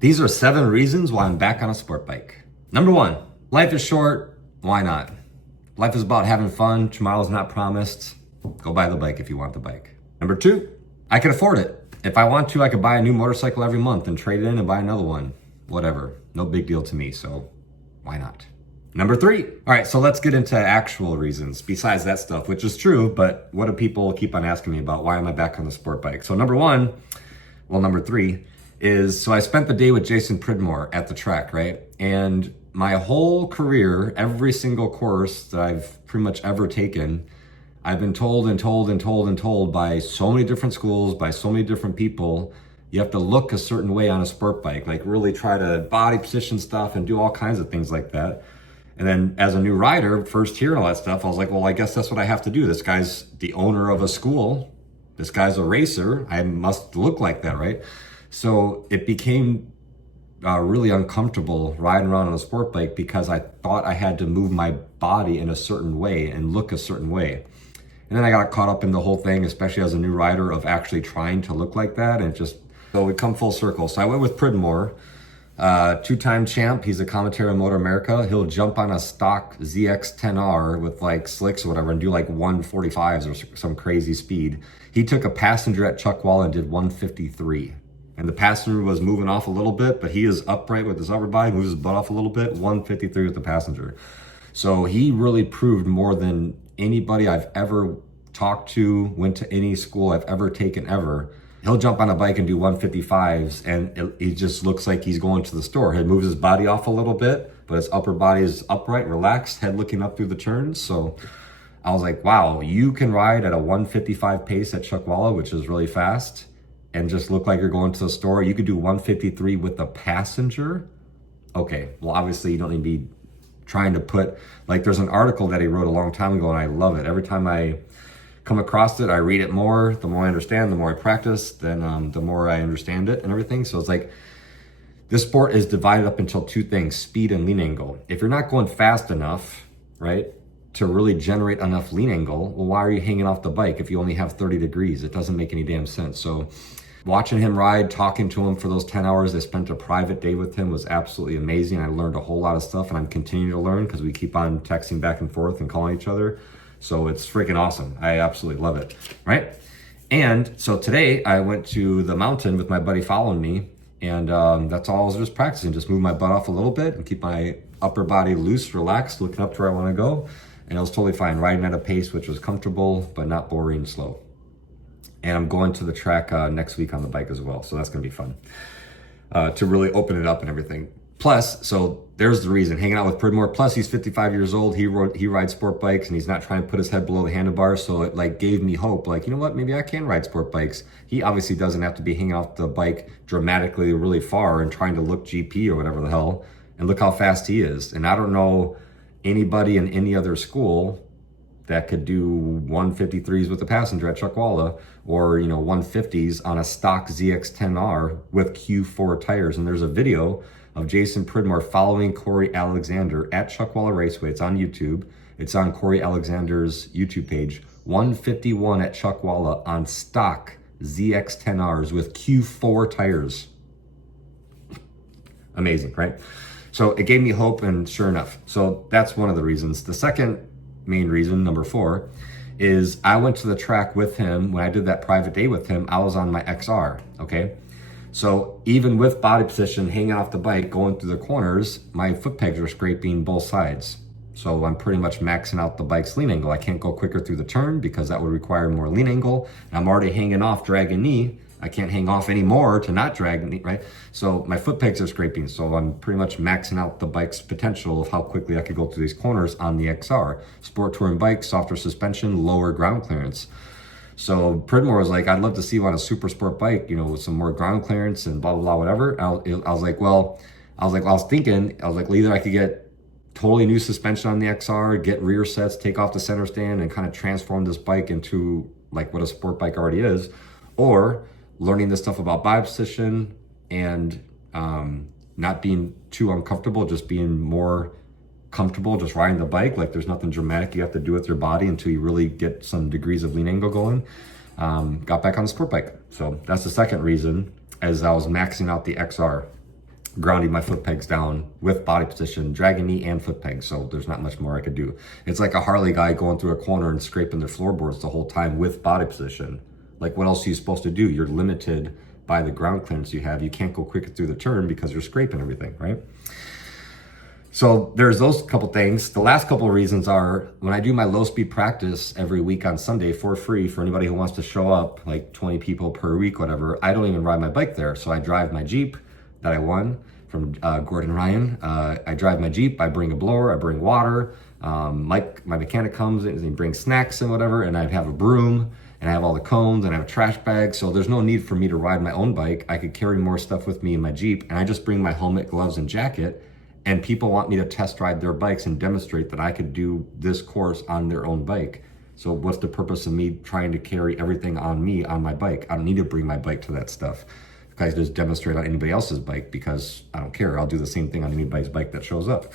These are 7 reasons why I'm back on a sport bike. Number 1, life is short, why not? Life is about having fun, tomorrow's not promised. Go buy the bike if you want the bike. Number 2, I can afford it. If I want to, I could buy a new motorcycle every month and trade it in and buy another one. Whatever, no big deal to me, so why not? Number 3, all right, so let's get into actual reasons besides that stuff, which is true, but what do people keep on asking me about? Why am I back on the sport bike? So number 3 is, so I spent the day with Jason Pridmore at the track, right? And my whole career, every single course that I've pretty much ever taken, I've been told by so many different schools, by so many different people, you have to look a certain way on a sport bike, like really try to body position stuff and do all kinds of things like that. And then as a new rider, first hearing all that stuff, I was like, well, I guess that's what I have to do. This guy's the owner of a school. This guy's a racer. I must look like that, right? So it became really uncomfortable riding around on a sport bike because I thought I had to move my body in a certain way and look a certain way. And then I got caught up in the whole thing, especially as a new rider, of actually trying to look like that. And so we come full circle. So I went with Pridmore, 2-time champ. He's a commentator on Motor America. He'll jump on a stock ZX10R with like slicks or whatever and do like 145s or some crazy speed. He took a passenger at Chuckwalla and did 153. And the passenger was moving off a little bit, but he is upright with his upper body, moves his butt off a little bit, 153 with the passenger. So he really proved more than anybody I've ever talked to, went to any school I've ever taken ever. He'll jump on a bike and do 155s, and it just looks like he's going to the store. He moves his body off a little bit, but his upper body is upright, relaxed, head looking up through the turns. So I was like, wow, you can ride at a 155 pace at Chuckwalla, which is really fast, and just look like you're going to the store. You could do 153 with the passenger. Okay, well, obviously you don't need to be trying to put, like, there's an article that he wrote a long time ago and I love it. Every time I come across it, I read it more. The more I understand, the more I practice, then the more I understand it and everything. So it's like, this sport is divided up into 2 things, speed and lean angle. If you're not going fast enough, right, to really generate enough lean angle, well, why are you hanging off the bike if you only have 30 degrees? It doesn't make any damn sense. So watching him ride, talking to him for those 10 hours, I spent a private day with him, was absolutely amazing. I learned a whole lot of stuff, and I'm continuing to learn because we keep on texting back and forth and calling each other. So it's freaking awesome. I absolutely love it, right? And so today I went to the mountain with my buddy following me, and that's all I was just practicing, just move my butt off a little bit and keep my upper body loose, relaxed, looking up to where I want to go. And it was totally fine, riding at a pace which was comfortable, but not boring, slow. And I'm going to the track next week on the bike as well. So that's gonna be fun to really open it up and everything. Plus, so there's the reason, hanging out with Pridmore. Plus he's 55 years old. He rides sport bikes and he's not trying to put his head below the handlebars. So it like gave me hope, like, you know what, maybe I can ride sport bikes. He obviously doesn't have to be hanging off the bike dramatically really far and trying to look GP or whatever the hell. And look how fast he is. And I don't know anybody in any other school that could do 153s with a passenger at Chuckwalla, or 150s on a stock ZX10R with Q4 tires. And there's a video of Jason Pridmore following Corey Alexander at Chuckwalla Raceway. It's on YouTube. It's on Corey Alexander's YouTube page. 151 at Chuckwalla on stock ZX10Rs with Q4 tires. Amazing, right? So it gave me hope, and sure enough. So that's one of the reasons. The second main reason, number 4, is I went to the track with him. When I did that private day with him, I was on my XR, okay? So even with body position, hanging off the bike, going through the corners, my foot pegs are scraping both sides. So I'm pretty much maxing out the bike's lean angle. I can't go quicker through the turn because that would require more lean angle. And I'm already hanging off, dragging knee. I can't hang off anymore to not drag knee, right? So my foot pegs are scraping. So I'm pretty much maxing out the bike's potential of how quickly I could go through these corners on the XR. Sport touring bike, softer suspension, lower ground clearance. So Pridmore was like, I'd love to see you on a super sport bike, with some more ground clearance and blah, blah, blah, whatever. I was thinking, either I could get totally new suspension on the XR, get rear sets, take off the center stand, and kind of transform this bike into like what a sport bike already is, or learning this stuff about body position and not being too uncomfortable, just being more comfortable just riding the bike. Like there's nothing dramatic you have to do with your body until you really get some degrees of lean angle going. Got back on the sport bike. So that's the second reason, as I was maxing out the XR. grounding my foot pegs down with body position, dragging knee and foot pegs. So there's not much more I could do. It's like a Harley guy going through a corner and scraping their floorboards the whole time with body position. Like, what else are you supposed to do? You're limited by the ground clearance you have. You can't go quicker through the turn because you're scraping everything, right? So there's those couple things. The last couple of reasons are, when I do my low speed practice every week on Sunday for free for anybody who wants to show up, like 20 people per week, whatever, I don't even ride my bike there. So I drive my Jeep that I won from Gordon Ryan. I drive my Jeep, I bring a blower, I bring water. Mike, my mechanic, comes and he brings snacks and whatever, and I have a broom, and I have all the cones, and I have a trash bag. So there's no need for me to ride my own bike. I could carry more stuff with me in my Jeep, and I just bring my helmet, gloves, and jacket, and people want me to test ride their bikes and demonstrate that I could do this course on their own bike. So what's the purpose of me trying to carry everything on me on my bike? I don't need to bring my bike to that stuff. I just demonstrate on anybody else's bike because I don't care. I'll do the same thing on anybody's bike that shows up.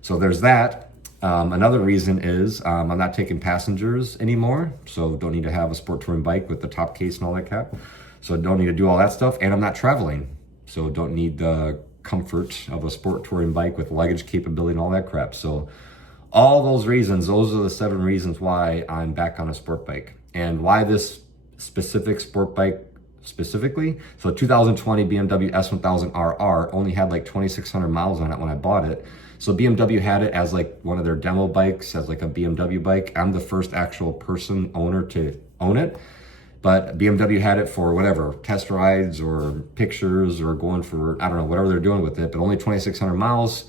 So there's that. Another reason is I'm not taking passengers anymore. So don't need to have a sport touring bike with the top case and all that crap. So don't need to do all that stuff. And I'm not traveling. So don't need the comfort of a sport touring bike with luggage capability and all that crap. So all those reasons, those are the 7 reasons why I'm back on a sport bike. And why this specific sport bike specifically. So 2020 BMW S1000RR only had like 2,600 miles on it when I bought it. So BMW had it as like one of their demo bikes, as like a BMW bike. I'm the first actual owner to own it. But BMW had it for whatever, test rides or pictures or going for, I don't know, whatever they're doing with it. But only 2,600 miles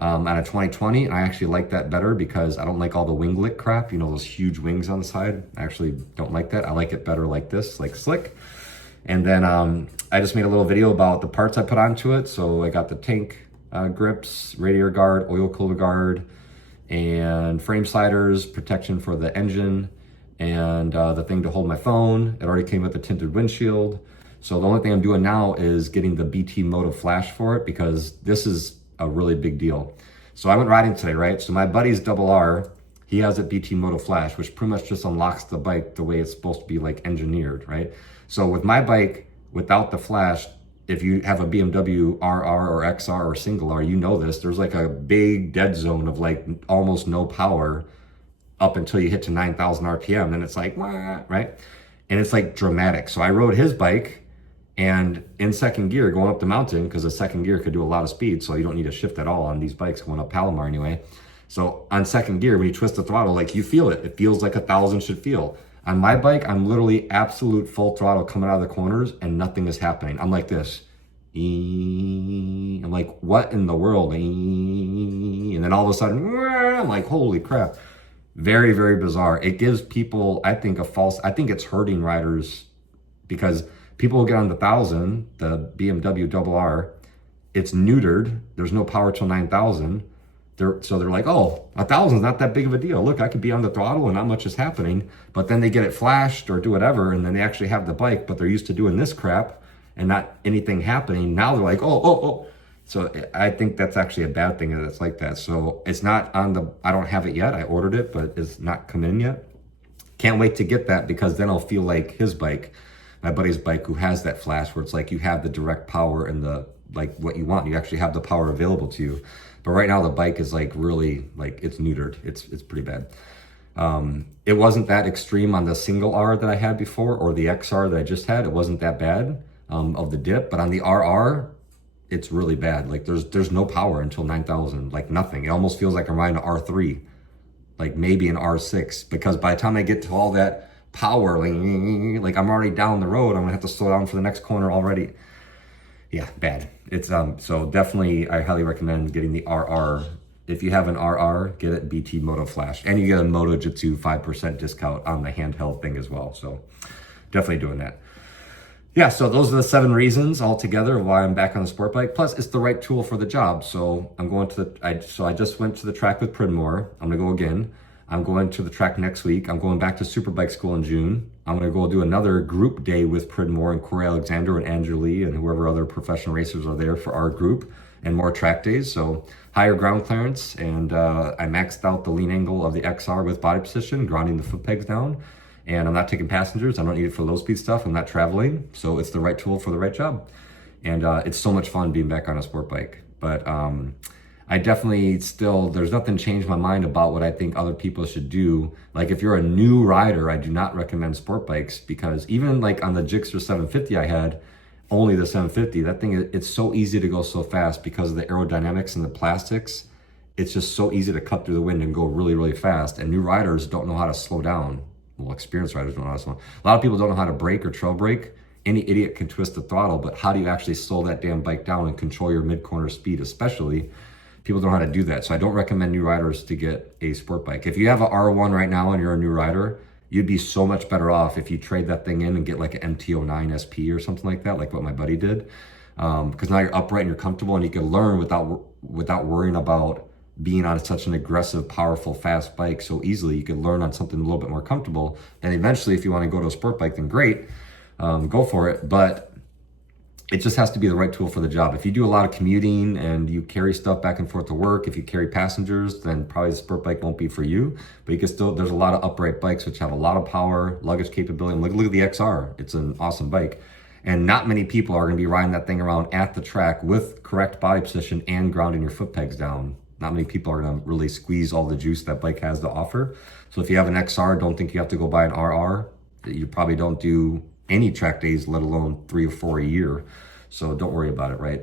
out of 2020. And I actually like that better because I don't like all the winglet crap, you know, those huge wings on the side. I actually don't like that. I like it better like this, like slick. And then I just made a little video about the parts I put onto it. So I got the tank grips, radiator guard, oil cooler guard, and frame sliders, protection for the engine, and the thing to hold my phone. It already came with the tinted windshield. So the only thing I'm doing now is getting the BT Moto Flash for it because this is a really big deal. So I went riding today, right? So my buddy's Double R, he has a BT Moto Flash, which pretty much just unlocks the bike the way it's supposed to be like engineered, right? So with my bike, without the flash, if you have a BMW RR or XR or single R, you know this, there's like a big dead zone of like almost no power up until you hit to 9,000 RPM. Then it's like, wah, right? And it's like dramatic. So I rode his bike and in second gear going up the mountain, because the second gear could do a lot of speed. So you don't need to shift at all on these bikes going up Palomar anyway. So on second gear, when you twist the throttle, like you feel it. It feels like 1,000 should feel. On my bike, I'm literally absolute full throttle coming out of the corners and nothing is happening. I'm like this. I'm like, what in the world? And then all of a sudden, I'm like, holy crap. Very, very bizarre. It gives people, I think it's hurting riders because people will get on the 1,000, the BMW Double R, it's neutered. There's no power till 9,000. So they're like, oh, 1,000 is not that big of a deal. Look, I could be on the throttle and not much is happening. But then they get it flashed or do whatever, and then they actually have the bike, but they're used to doing this crap and not anything happening. Now they're like, oh. So I think that's actually a bad thing that it's like that. So it's not on I don't have it yet. I ordered it, but it's not come in yet. Can't wait to get that because then I'll feel like his bike, my buddy's bike, who has that flash where it's like you have the direct power and the, like what you want. You actually have the power available to you. But right now the bike is like really, like it's neutered. It's pretty bad. It wasn't that extreme on the single R that I had before or the XR that I just had. It wasn't that bad of the dip, but on the RR, it's really bad. Like there's no power until 9,000, like nothing. It almost feels like I'm riding an R3, like maybe an R6, because by the time I get to all that power, like I'm already down the road. I'm gonna have to slow down for the next corner already. Yeah, bad. It's so definitely I highly recommend getting the RR. If you have an RR, get it BT Moto Flash, and you get a MotoJitsu 5% discount on the handheld thing as well. So definitely doing that. Yeah, so those are the 7 reasons altogether why I'm back on the sport bike. Plus, it's the right tool for the job. So I'm going to I just went to the track with Pridmore. I'm gonna go again. I'm going to the track next week. I'm going back to Superbike School in June. I'm gonna go do another group day with Pridmore and Corey Alexander and Andrew Lee and whoever other professional racers are there for our group, and more track days. So higher ground clearance, and I maxed out the lean angle of the XR with body position, grounding the foot pegs down. And I'm not taking passengers. I don't need it for low speed stuff. I'm not traveling. So it's the right tool for the right job. And it's so much fun being back on a sport bike. But I definitely still, there's nothing changed my mind about what I think other people should do. Like if you're a new rider, I do not recommend sport bikes, because even like on the Gixxer 750 I had, only the 750, that thing, it's so easy to go so fast because of the aerodynamics and the plastics. It's just so easy to cut through the wind and go really, really fast. And new riders don't know how to slow down. Well, experienced riders don't know how to slow down. A lot of people don't know how to brake or trail brake. Any idiot can twist the throttle, but how do you actually slow that damn bike down and control your mid-corner speed, especially? People don't know how to do that. So I don't recommend new riders to get a sport bike. If you have an R1 right now and you're a new rider, you'd be so much better off if you trade that thing in and get like an MT09 SP or something like that, like what my buddy did. Because now you're upright and you're comfortable, and you can learn without worrying about being on such an aggressive, powerful, fast bike so easily. You can learn on something a little bit more comfortable. And eventually, if you want to go to a sport bike, then great, go for it. But it just has to be the right tool for the job. If you do a lot of commuting and you carry stuff back and forth to work, if you carry passengers, then probably the sport bike won't be for you. But you can still, there's a lot of upright bikes which have a lot of power, luggage capability. And look at the XR. It's an awesome bike. And not many people are going to be riding that thing around at the track with correct body position and grounding your foot pegs down. Not many people are going to really squeeze all the juice that bike has to offer. So if you have an XR, don't think you have to go buy an RR. You probably don't do any track days, let alone 3 or 4 a year. So don't worry about it, right?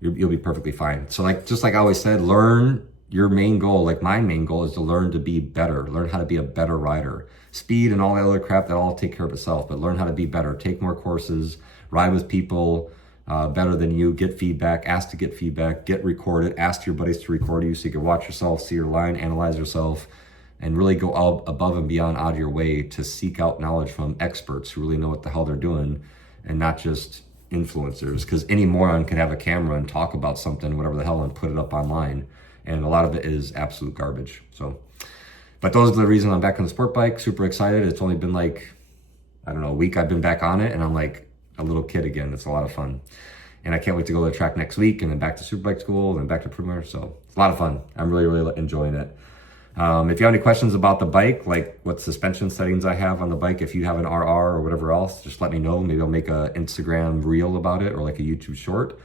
You'll be perfectly fine. So just like I always said, learn your main goal. Like my main goal is to learn to be better, learn how to be a better rider. Speed and all that other crap, that all take care of itself, but learn how to be better. Take more courses, ride with people better than you, get feedback, ask to get feedback, get recorded, ask your buddies to record you so you can watch yourself, see your line, analyze yourself, and really go out above and beyond out of your way to seek out knowledge from experts who really know what the hell they're doing, and not just influencers, because any moron can have a camera and talk about something, whatever the hell, and put it up online. And a lot of it is absolute garbage. So, but those are the reasons I'm back on the sport bike. Super excited. It's only been like, I don't know, a week I've been back on it, and I'm like a little kid again. It's a lot of fun. And I can't wait to go to the track next week, and then back to Superbike school, and then back to Premier. So it's a lot of fun. I'm really, really enjoying it. If you have any questions about the bike, like what suspension settings I have on the bike, if you have an RR or whatever else, just let me know. Maybe I'll make an Instagram reel about it, or like a YouTube short.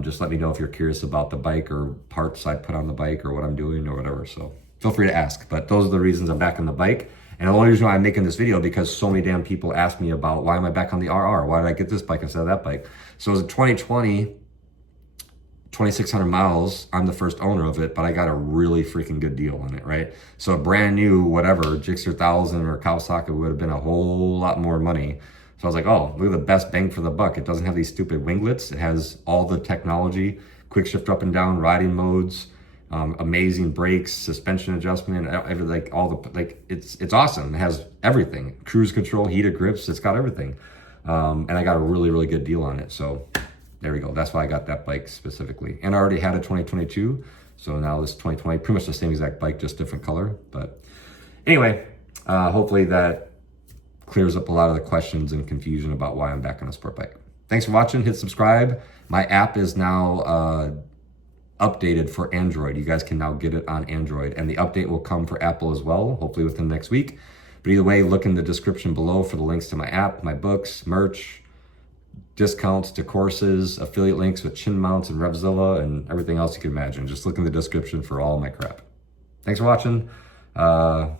Just let me know if you're curious about the bike or parts I put on the bike or what I'm doing or whatever. So feel free to ask. But those are the reasons I'm back on the bike. And the only reason why I'm making this video, because so many damn people ask me about why am I back on the RR? Why did I get this bike instead of that bike? So it was a 2020, 2,600 miles. I'm the first owner of it, but I got a really freaking good deal on it, right? So a brand new, whatever, Gixxer 1000 or Kawasaki would have been a whole lot more money. So I was like, oh, look at the best bang for the buck. It doesn't have these stupid winglets. It has all the technology, quick shift up and down, riding modes, amazing brakes, suspension adjustment, it's awesome. It has everything, cruise control, heated grips, it's got everything. And I got a really, really good deal on it. So there we go. That's why I got that bike specifically. And I already had a 2022. So now this 2020, pretty much the same exact bike, just different color. But anyway, hopefully that clears up a lot of the questions and confusion about why I'm back on a sport bike. Thanks for watching. Hit subscribe. My app is now updated for Android. You guys can now get it on Android, and the update will come for Apple as well, hopefully within the next week. But either way, look in the description below for the links to my app, my books, merch, discounts to courses, affiliate links with chin mounts and Revzilla, and everything else you can imagine. Just look in the description for all my crap. Thanks for watching. Yeah,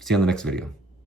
see you on the next video.